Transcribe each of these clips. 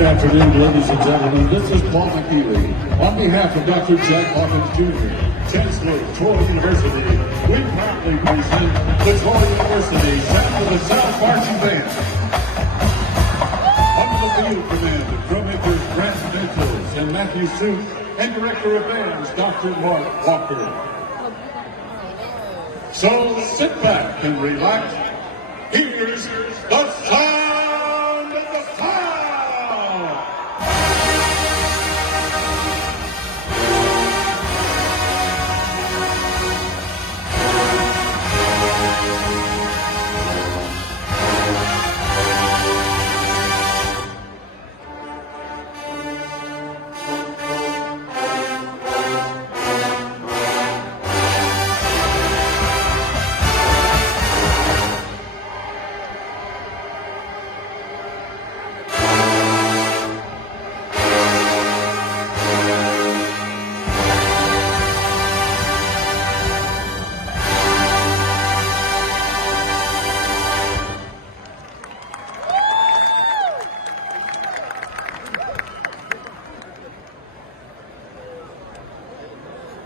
Good afternoon, ladies and gentlemen. This is Paul McKeely. On behalf of Dr. Jack Hawkins Jr., Chancellor of Troy University, we proudly present the Troy University Sound of the South Marching Band. Under the field command of drum majors Grant Nichols and Matthew Suit, and Director of Bands Dr. Mark Walker. So sit back and relax. Here's the sound of the South!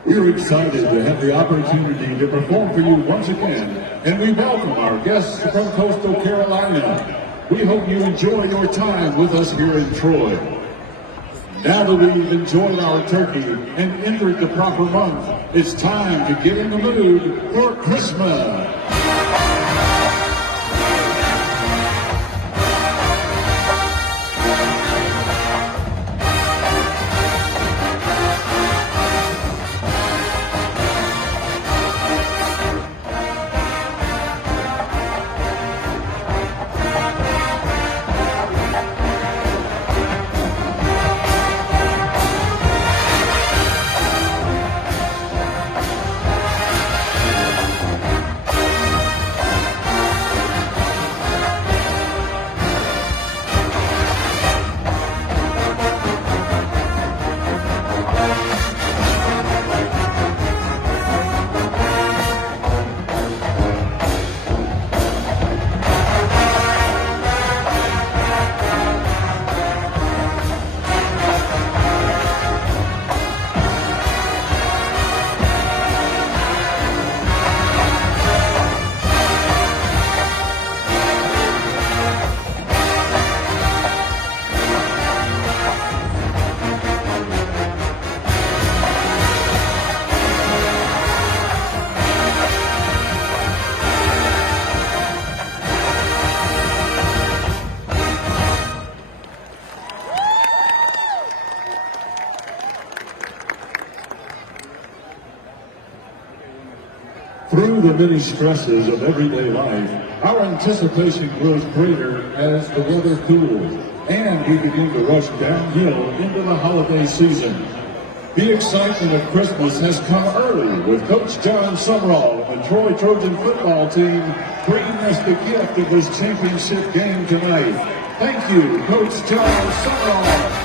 We're excited to have the opportunity to perform for you once again, and we welcome our guests from Coastal Carolina. We hope you enjoy your time with us here in Troy. Now that we've enjoyed our turkey and entered the proper month, it's time to get in the mood for Christmas. Through the many stresses of everyday life, our anticipation grows greater as the weather cools and we begin to rush downhill into the holiday season. The excitement of Christmas has come early with Coach John Sumrall and the Troy Trojan football team bringing us the gift of this championship game tonight. Thank you, Coach John Sumrall.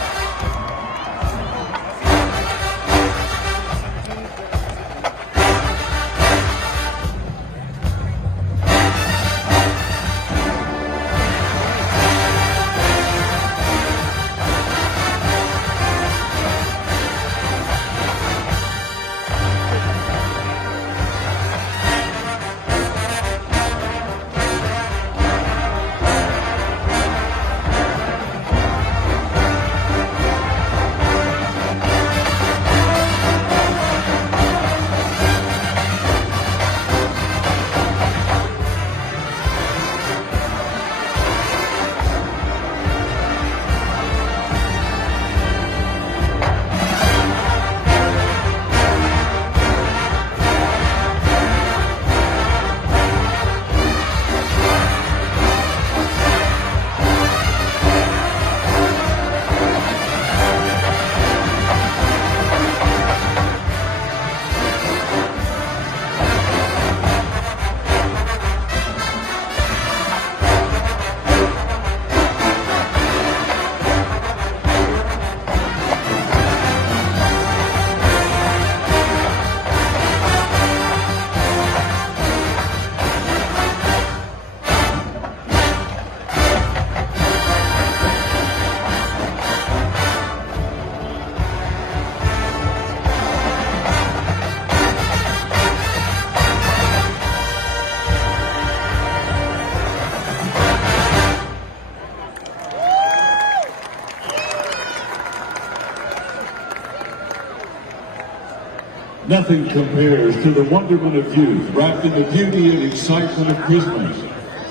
Nothing compares to the wonderment of youth wrapped in the beauty and excitement of Christmas.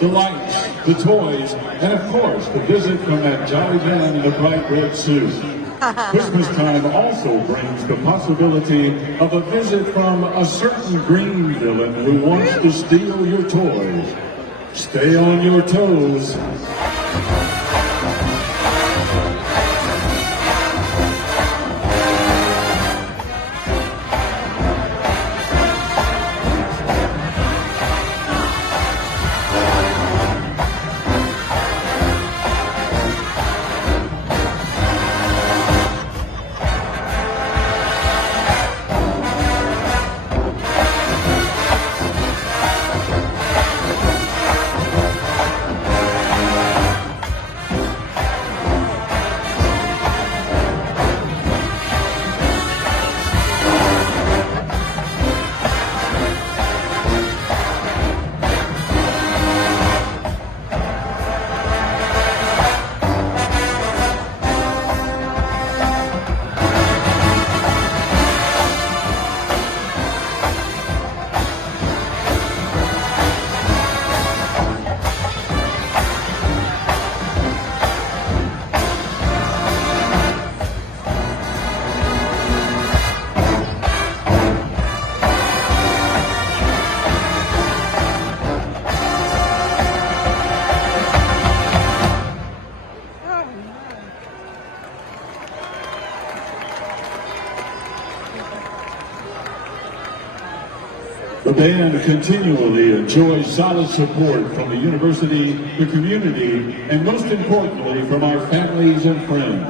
The lights, the toys, and of course the visit from that jolly man in a bright red suit. Christmas time also brings the possibility of a visit from a certain green villain who wants to steal your toys. Stay on your toes. The band continually enjoys solid support from the university, the community, and most importantly from our families and friends.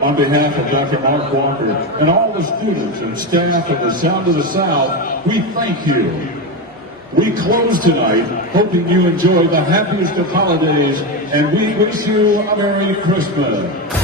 On behalf of Dr. Mark Walker and all the students and staff at the Sound of the South, we thank you. We close tonight hoping you enjoy the happiest of holidays, and we wish you a Merry Christmas.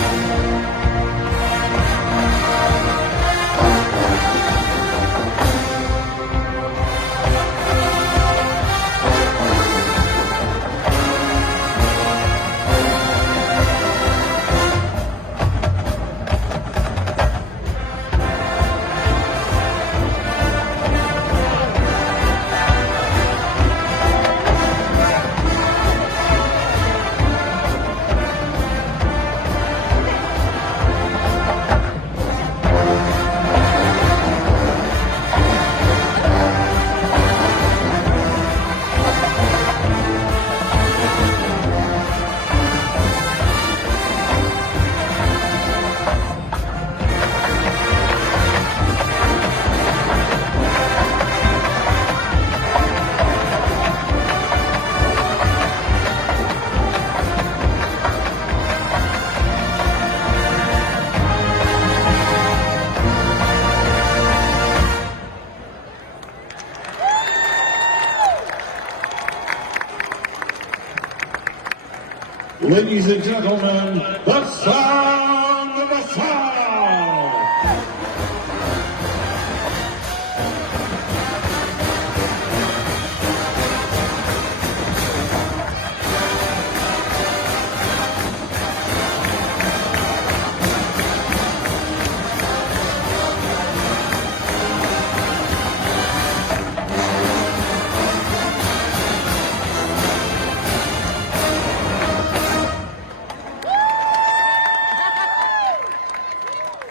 Ladies and gentlemen, the Sound